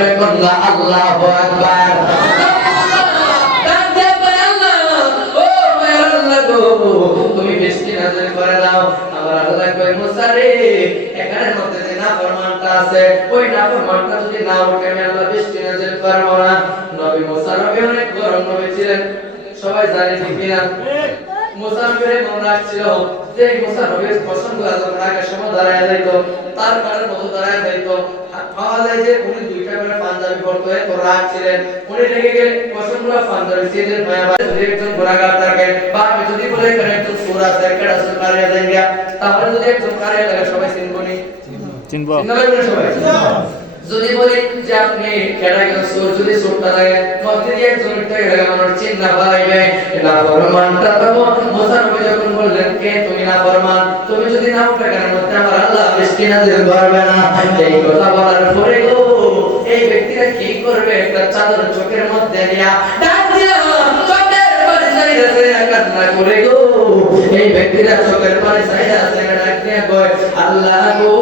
করে কন্যা আল্লাহু আকবার। তুমি বৃষ্টি নাযিল করে দাও। আমার আল্লাহ কয় মুসা রে, এখানের মধ্যে যে নাফরমানটা আছে, ওই নাফরমানটা যদি না ওঠে আমি আল্লাহ বৃষ্টি নাযিল করব না। নবী মুসা নবী অনেক গরম নবী ছিলেন, সবাই জানে ঠিক কিনা? মুসা নবীর মনে রাখছিল যে মুসা নবীর পছন্দগুলো যখন আগে সময় দাঁড়ায় যাইত, তার কারণে মতো দাঁড়ায় যাইত, পাওয়া যায় যে উনি দুইটা করে পাঞ্জাবি পরতো, এত রাগ ছিলেন। উনি রেগে গেলে পছন্দগুলো পাঞ্জাবি ছিলেন যদি একজন গোলাগার থাকে, বা আমি যদি বলে এখানে একজন সুর আছে, কেডা সুর কারিয়া যাইয়া, তাহলে যদি একজন কারিয়া লাগে সবাই চিনবনি, চিনবো সবাই। যদি বলি যে আপনি কেডা একজন সুর, যদি সুরটা লাগে মধ্যে দিয়ে একজন থেকে লাগে আমার চিন্তা পাইবে না। ফরমানটা তো মুসা নবী যখন বললেন কে তুমি না ফরমান, তুমি যদি না উঠে কেন মধ্যে আমার আল্লাহ বৃষ্টি নাযিল করবে না। এই কথা বলার পরে গো এই ব্যক্তিরা কি করবে? একটা চাদর চোখের মধ্যে নিয়া ডাক দিয়া চোখের পানি চাইছে কান্না করে গো। এই ব্যক্তিরা চোখের পানি চাইছে ডাক দিয়া কয় আল্লাহ গো